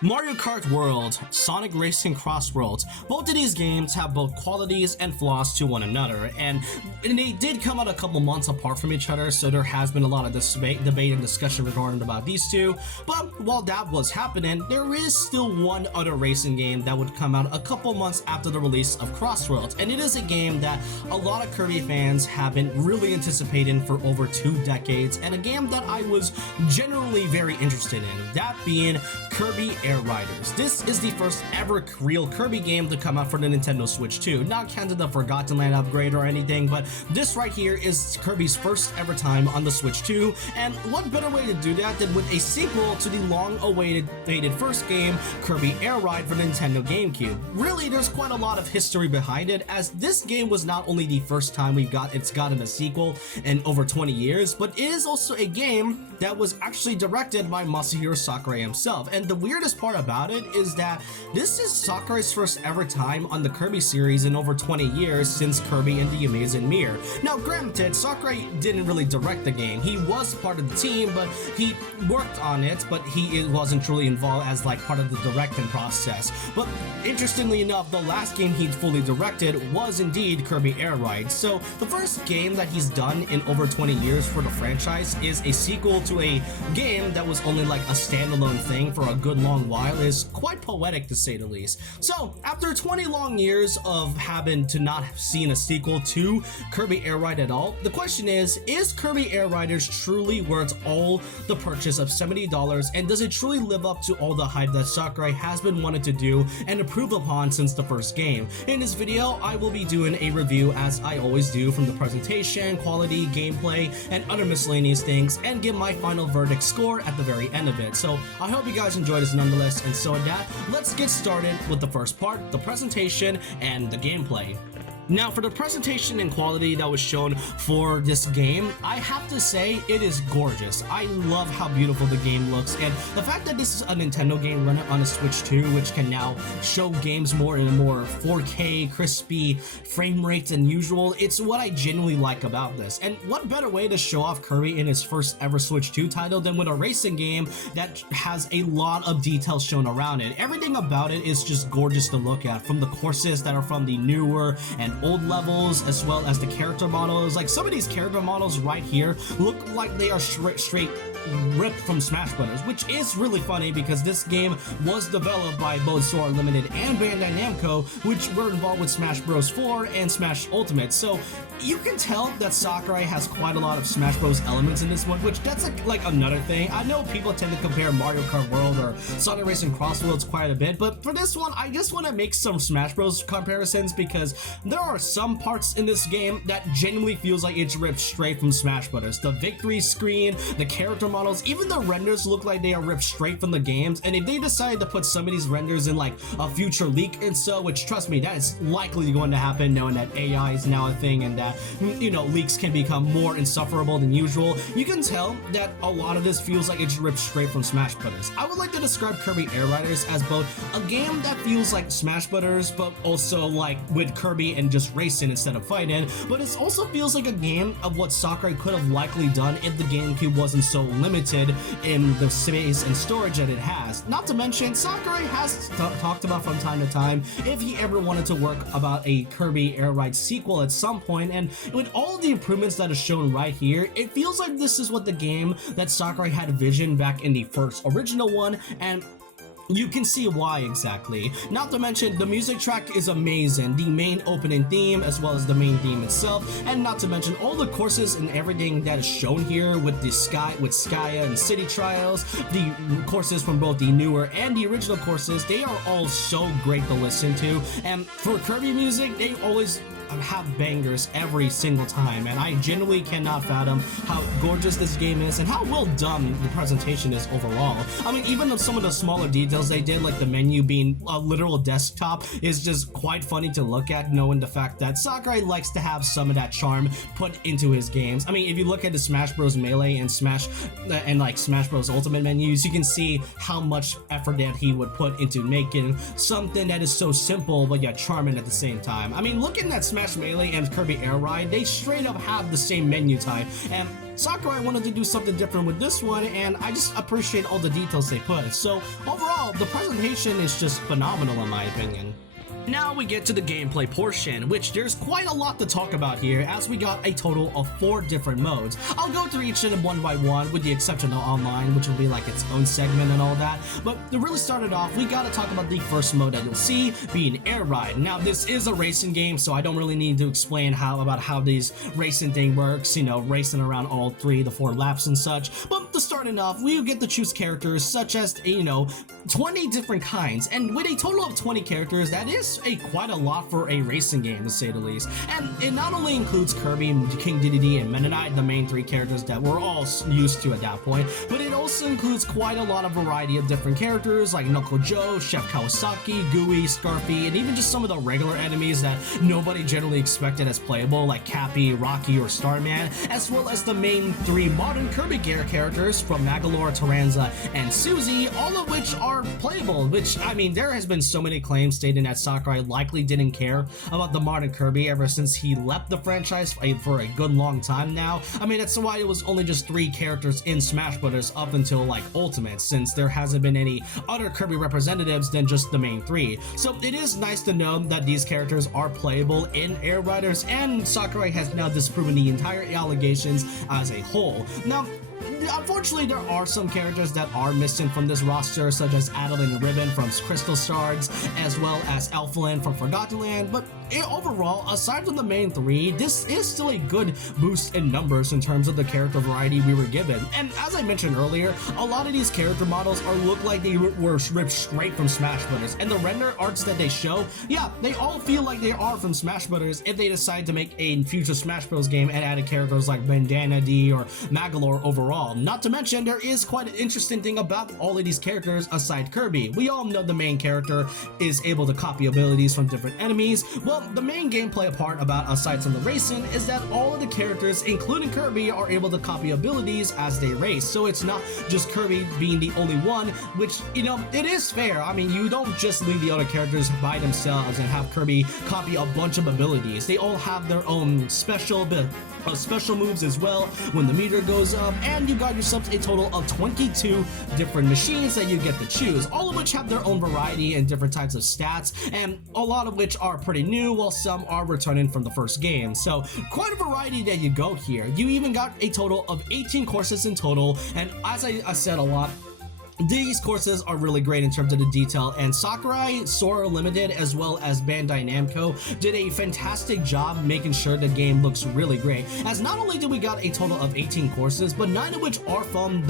Mario Kart World, Sonic Racing Cross Worlds, both of these games have both qualities and flaws to one another, and they did come out a couple months apart from each other, so there has been a lot of debate and discussion regarding about these two. But while that was happening, there is still one other racing game that would come out a couple months after the release of Cross Worlds, and it is a game that a lot of Kirby fans have been really anticipating for over 2 decades, and a game that I was generally very interested in, that being Kirby Air Riders. This is the first ever real Kirby game to come out for the Nintendo Switch 2. Not counting the Forgotten Land upgrade or anything, but this right here is Kirby's first ever time on the Switch 2, and what better way to do that than with a sequel to the long-awaited first game, Kirby Air Ride for Nintendo GameCube. Really, there's quite a lot of history behind it, as this game was not only the first time it's gotten a sequel in over 20 years, but it is also a game that was actually directed by Masahiro Sakurai himself. And the weirdest part about it is that this is Sakurai's first ever time on the Kirby series in over 20 years since Kirby and the Amazing Mirror. Now granted, Sakurai didn't really direct the game. He was part of the team, but he worked on it, but he wasn't truly involved as like part of the directing process. But interestingly enough, the last game he fully directed was indeed Kirby Air Ride. So the first game that he's done in over 20 years for the franchise is a sequel to a game that was only like a standalone thing for a good long while. Is quite poetic to say the least. So after 20 long years of having to not have seen a sequel to Kirby Air Ride at all, the question is Kirby Air Riders truly worth all the purchase of $70, and does it truly live up to all the hype that Sakurai has been wanting to do and improve upon since the first game? In this video, I will be doing a review as I always do, from the presentation, quality, gameplay, and other miscellaneous things, and give my final verdict score at the very end of it. So I hope you guys enjoyed this nonetheless, and so with that, let's get started with the first part, the presentation and the gameplay. Now, for the presentation and quality that was shown for this game, I have to say it is gorgeous. I love how beautiful the game looks, and the fact that this is a Nintendo game running on a Switch 2, which can now show games more in a more 4K, crispy frame rates than usual, it's what I genuinely like about this. And what better way to show off Kirby in his first ever Switch 2 title than with a racing game that has a lot of details shown around it. Everything about it is just gorgeous to look at, from the courses that are from the newer and old levels, as well as the character models. Like, some of these character models right here look like they are straight ripped from Smash Brothers, which is really funny because this game was developed by both Sora Limited and Bandai Namco, which were involved with Smash Bros. 4 and Smash Ultimate. So you can tell that Sakurai has quite a lot of Smash Bros. Elements in this one, which that's like another thing. I know people tend to compare Mario Kart World or Sonic Racing Cross Worlds quite a bit, but for this one, I just want to make some Smash Bros. Comparisons because there are some parts in this game that genuinely feels like it's ripped straight from Smash Brothers. The victory screen, the character models, even the renders look like they are ripped straight from the games, and if they decided to put some of these renders in like a future leak and so, which trust me, that is likely going to happen knowing that AI is now a thing and that, you know, leaks can become more insufferable than usual, you can tell that a lot of this feels like it's ripped straight from Smash Brothers. I would like to describe Kirby Air Riders as both a game that feels like Smash Brothers, but also like with Kirby and just racing instead of fighting, but it also feels like a game of what Sakurai could have likely done if the GameCube wasn't so limited in the space and storage that it has. Not to mention, Sakurai has talked about from time to time if he ever wanted to work about a Kirby Air Ride sequel at some point, and with all the improvements that are shown right here, it feels like this is what the game that Sakurai had envisioned back in the first original one, and you can see why exactly. Not to mention, the music track is amazing, the main opening theme as well as the main theme itself, and not to mention all the courses and everything that is shown here with the Skya and City Trials, the courses from both the newer and the original courses, they are all so great to listen to, and for Kirby music, they always have bangers every single time, and I genuinely cannot fathom how gorgeous this game is and how well done the presentation is overall. I mean, even some of the smaller details they did, like the menu being a literal desktop, is just quite funny to look at, knowing the fact that Sakurai likes to have some of that charm put into his games. I mean, if you look at the Smash Bros. Melee and Smash Bros. Ultimate menus, you can see how much effort that he would put into making something that is so simple but yet charming at the same time. I mean, looking at Smash Melee and Kirby Air Ride, they straight up have the same menu type, and Sakurai wanted to do something different with this one, and I just appreciate all the details they put. So overall, the presentation is just phenomenal in my opinion. Now we get to the gameplay portion, which there's quite a lot to talk about here as we got a total of 4 different modes. I'll go through each of them one by one with the exception of online, which will be like its own segment and all that. But to really start it off, we gotta talk about the first mode that you'll see being Air Ride. Now this is a racing game, so I don't really need to explain how this racing thing works, you know, racing around all 3 to 4 laps and such. But to starting off, we get to choose characters such as, you know, 20 different kinds, and with a total of 20 characters, that is quite a lot for a racing game to say the least. And it not only includes Kirby, King Dedede, and Meta Knight, the main 3 characters that we're all used to at that point, but it also includes quite a lot of variety of different characters like Knuckle Joe, Chef Kawasaki, Gooey, Scarfy, and even just some of the regular enemies that nobody generally expected as playable like Cappy, Rocky, or Starman, as well as the main 3 modern Kirby Gear characters from Magolor, Taranza, and Suzy, all of which are playable, which, I mean, there has been so many claims stating that Sakurai likely didn't care about the modern Kirby ever since he left the franchise for a good long time now. I mean, that's why it was only just 3 characters in Smash Bros. Up until like Ultimate, since there hasn't been any other Kirby representatives than just the main 3. So it is nice to know that these characters are playable in Air Riders, and Sakurai has now disproven the entire allegations as a whole. Now, unfortunately, there are some characters that are missing from this roster, such as Adeline Ribbon from Crystal Shards, as well as Elflin from Forgotten Land, but overall, aside from the main 3, this is still a good boost in numbers in terms of the character variety we were given. And as I mentioned earlier, a lot of these character models look like they were ripped straight from Smash Bros. And the render arts that they show, yeah, they all feel like they are from Smash Bros. If they decide to make a future Smash Bros. Game and add characters like Bandana D or Magolor overall. Not to mention, there is quite an interesting thing about all of these characters aside Kirby. We all know the main character is able to copy abilities from different enemies. Well, the main gameplay part about aside from the racing is that all of the characters, including Kirby, are able to copy abilities as they race. So it's not just Kirby being the only one, which, you know, it is fair. I mean, you don't just leave the other characters by themselves and have Kirby copy a bunch of abilities. They all have their own special moves as well when the meter goes up, and you got yourself a total of 22 different machines that you get to choose, all of which have their own variety and different types of stats, and a lot of which are pretty new, while some are returning from the first game. So quite a variety that you go here. You even got a total of 18 courses in total, and as I said a lot, these courses are really great in terms of the detail, and Sakurai, Sora Limited, as well as Bandai Namco did a fantastic job making sure the game looks really great, as not only did we got a total of 18 courses, but 9 of which are from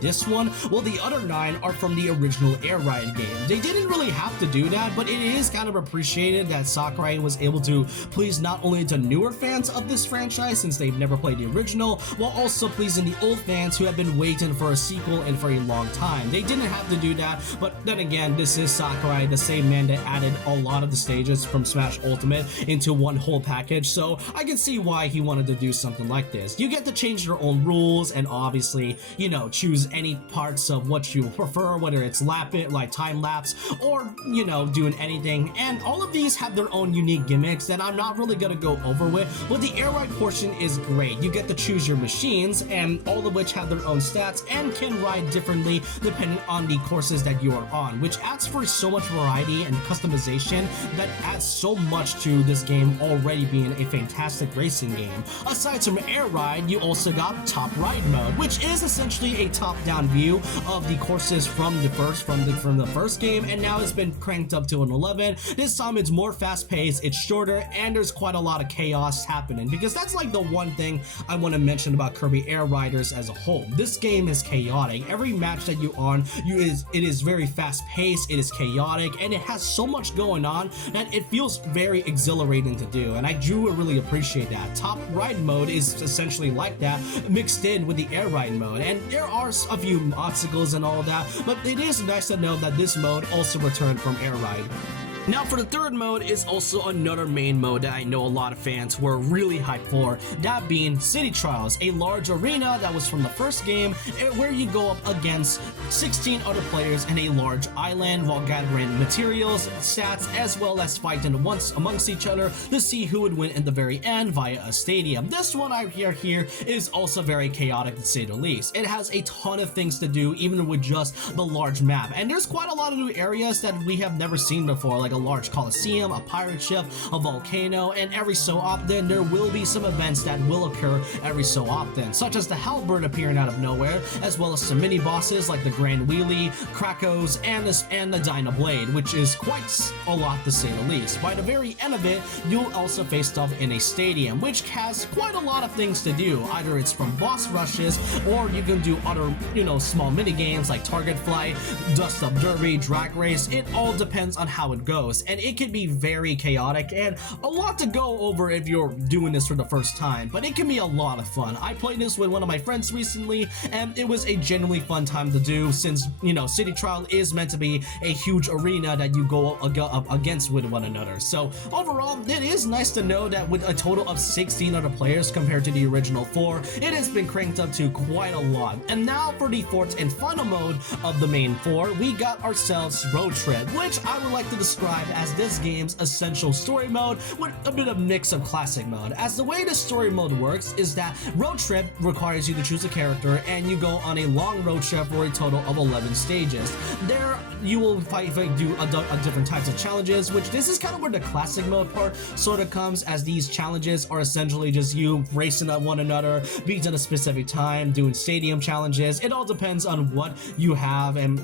this one, while the other 9 are from the original Air Ride game. They didn't really have to do that, but it is kind of appreciated that Sakurai was able to please not only the newer fans of this franchise, since they've never played the original, while also pleasing the old fans who have been waiting for a sequel and for a long time. They didn't have to do that, but then again, this is Sakurai, the same man that added a lot of the stages from Smash Ultimate into one whole package, so I can see why he wanted to do something like this. You get to change your own rules and obviously, you know, choose any parts of what you prefer, whether it's like time lapse or, you know, doing anything, and all of these have their own unique gimmicks that I'm not really gonna go over with, but the Air Ride portion is great. You get to choose your machines, and all of which have their own stats and can ride differently depending on the courses that you are on, which adds for so much variety and customization that adds so much to this game already being a fantastic racing game. Aside from Air Ride, you also got Top Ride mode, which is essentially a top-down view of the courses from the first game, and now it's been cranked up to an 11. This time it's more fast-paced, it's shorter, and there's quite a lot of chaos happening, because that's like the one thing I want to mention about Kirby Air Riders as a whole. This game is chaotic. Every match that you on, it is very fast-paced, it is chaotic, and it has so much going on that it feels very exhilarating to do, and I do really appreciate that. Top Ride mode is essentially like that, mixed in with the Air Ride mode, and there are a few obstacles and all that, but it is nice to know that this mode also returned from Air Ride. Now for the third mode is also another main mode that I know a lot of fans were really hyped for, that being City Trials, a large arena that was from the first game where you go up against 16 other players in a large island while gathering materials, stats, as well as fighting amongst each other to see who would win in the very end via a stadium. This one I hear here is also very chaotic to say the least. It has a ton of things to do even with just the large map, and there's quite a lot of new areas that we have never seen before, like a large coliseum, a pirate ship, a volcano, and every so often there will be some events that will occur every so often, such as the Halberd appearing out of nowhere, as well as some mini bosses like the Grand Wheelie, Krakos, and the Dyna Blade, which is quite a lot to say the least. By the very end of it, you'll also face stuff in a stadium, which has quite a lot of things to do. Either it's from boss rushes, or you can do other, small mini games like Target Flight, Dust Up Derby, Drag Race. It all depends on how it goes, and it can be very chaotic and a lot to go over if you're doing this for the first time, but it can be a lot of fun. I played this with one of my friends recently, and it was a genuinely fun time to do since, City Trial is meant to be a huge arena that you go up against with one another. So overall, it is nice to know that with a total of 16 other players compared to the original 4, it has been cranked up to quite a lot. And now for the fourth and final mode of the main 4, we got ourselves Road Trip, which I would like to describe as this game's essential story mode with a bit of mix of classic mode. As the way the story mode works is that Road Trip requires you to choose a character and you go on a long road trip for a total of 11 stages. There you will do different types of challenges, which this is kind of where the classic mode part sort of comes, as these challenges are essentially just you racing at one another, being at a specific time, doing stadium challenges. It all depends on what you have, and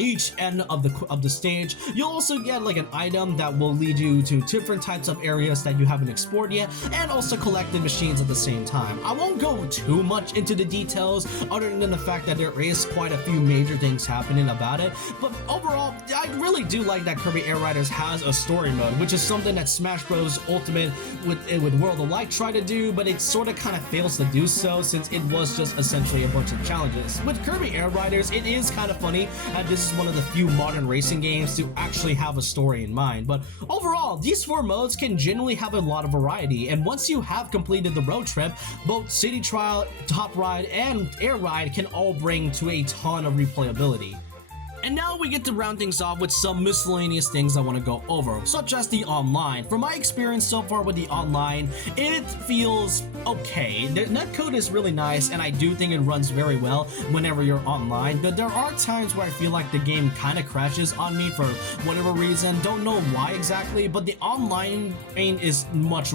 each end of the stage, you'll also get like an item that will lead you to different types of areas that you haven't explored yet, and also collecting machines at the same time. I won't go too much into the details other than the fact that there is quite a few major things happening about it, but overall, I really do like that Kirby Air Riders has a story mode, which is something that Smash Bros. Ultimate with World of Light tried to do, but it sort of kind of fails to do so since it was just essentially a bunch of challenges. With Kirby Air Riders, it is kind of funny that this is one of the few modern racing games to actually have a story in mind, but overall, these 4 modes can genuinely have a lot of variety, and once you have completed the road trip, both City Trial, Top Ride, and Air Ride can all bring to a ton of replayability. And now we get to round things off with some miscellaneous things I want to go over, such as the online. From my experience so far with the online, it feels okay. The netcode is really nice, and I do think it runs very well whenever you're online, but there are times where I feel like the game kind of crashes on me for whatever reason. Don't know why exactly, but the online is much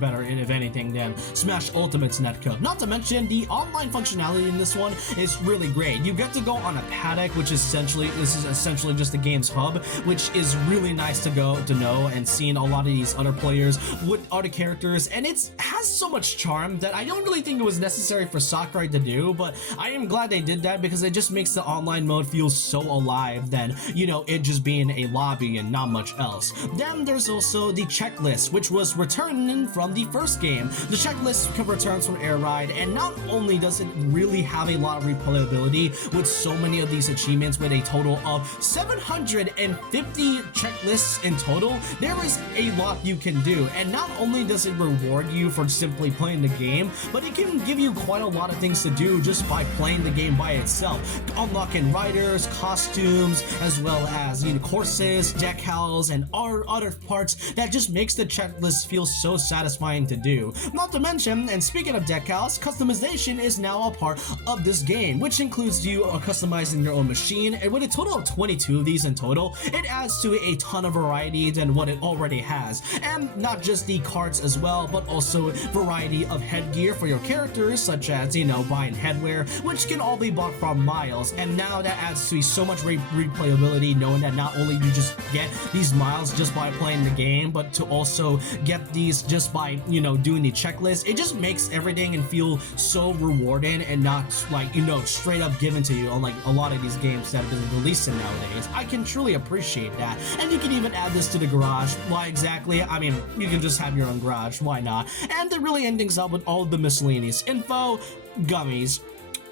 better, if anything, than Smash Ultimate's netcode. Not to mention, the online functionality in this one is really great. You get to go on a paddock, which is this is essentially just the game's hub, which is really nice to know, and seeing a lot of these other players with other characters, and it has so much charm that I don't really think it was necessary for Sakurai to do, but I am glad they did that because it just makes the online mode feel so alive than, it just being a lobby and not much else. Then there's also the checklist, which was returning from the first game. The checklist returns from Air Ride, and not only does it really have a lot of replayability with so many of these achievements with a total of 750 checklists in total, there is a lot you can do, and not only does it reward you for simply playing the game, but it can give you quite a lot of things to do just by playing the game by itself. Unlocking riders, costumes, as well as courses, decals, and other parts that just makes the checklist feel so satisfying to do. Not to mention, and speaking of decals, customization is now a part of this game, which includes you customizing your own machine, and with a total of 22 of these in total, it adds to a ton of variety than what it already has. And not just the carts as well, but also variety of headgear for your characters, such as, buying headwear, which can all be bought from Miles. And now that adds to so much replayability, knowing that not only you just get these miles just by playing the game, but to also get these just by, doing the checklist. It just makes everything and feel so rewarding and not like, straight up given to you, unlike a lot of these games that have been releasing nowadays. I can truly appreciate that. And you can even add this to the garage. Why exactly? I mean, you can just have your own garage. Why not? And to really end things up with all the miscellaneous info, gummies.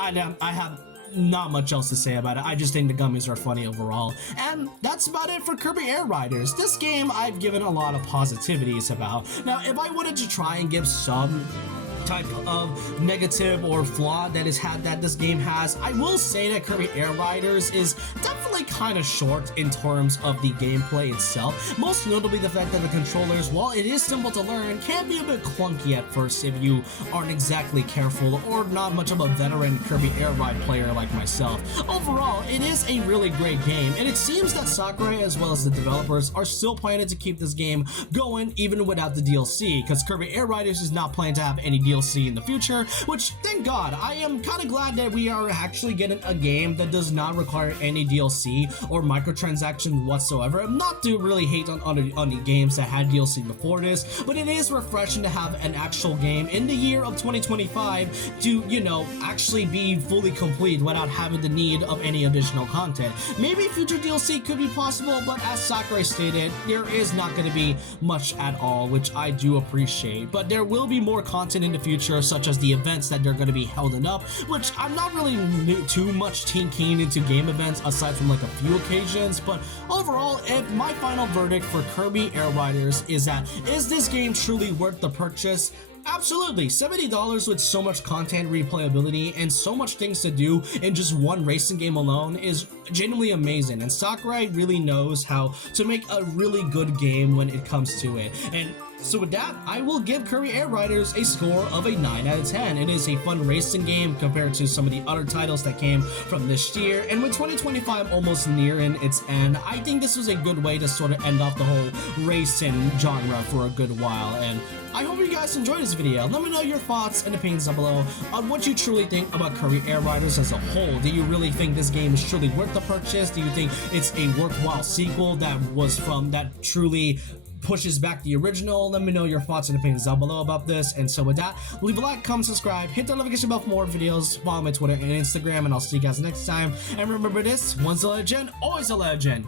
I have not much else to say about it. I just think the gummies are funny overall. And that's about it for Kirby Air Riders. This game I've given a lot of positivities about. Now, if I wanted to try and give some type of negative or flaw that this game has, I will say that Kirby Air Riders is definitely kind of short in terms of the gameplay itself. Most notably the fact that the controllers, while it is simple to learn, can be a bit clunky at first if you aren't exactly careful or not much of a veteran Kirby Air Ride player like myself. Overall, it is a really great game, and it seems that Sakurai as well as the developers are still planning to keep this game going even without the DLC, because Kirby Air Riders is not planning to have any DLC in the future, which, thank God. I am kind of glad that we are actually getting a game that does not require any DLC or microtransactions whatsoever. Not to really hate on the games that had DLC before this, but it is refreshing to have an actual game in the year of 2025 to, you know, actually be fully complete without having the need of any additional content. Maybe future DLC could be possible, but as Sakurai stated, there is not going to be much at all, which I do appreciate. But there will be more content in the future, such as the events that they're going to be holding up, which I'm not really too much keen into game events aside from like a few occasions. But overall, if my final verdict for Kirby Air Riders is that, is this game truly worth the purchase? Absolutely. $70 with so much content, replayability, and so much things to do in just one racing game alone is genuinely amazing, and Sakurai really knows how to make a really good game when it comes to it. And so with that, I will give Kirby Air Riders a score of a 9 out of 10. It is a fun racing game compared to some of the other titles that came from this year, and with 2025 almost nearing its end, I think this was a good way to sort of end off the whole racing genre for a good while. And I hope you guys enjoyed this video. Let me know your thoughts and opinions down below on what you truly think about Kirby Air Riders as a whole. Do you really think this game is truly worth the purchase? Do you think it's a worthwhile sequel that truly pushes back the original? Let me know your thoughts and opinions down below about this. And so with that, leave a like, comment, subscribe, hit the notification bell for more videos, follow my Twitter and Instagram, and I'll see you guys next time. And remember this, once a legend, always a legend.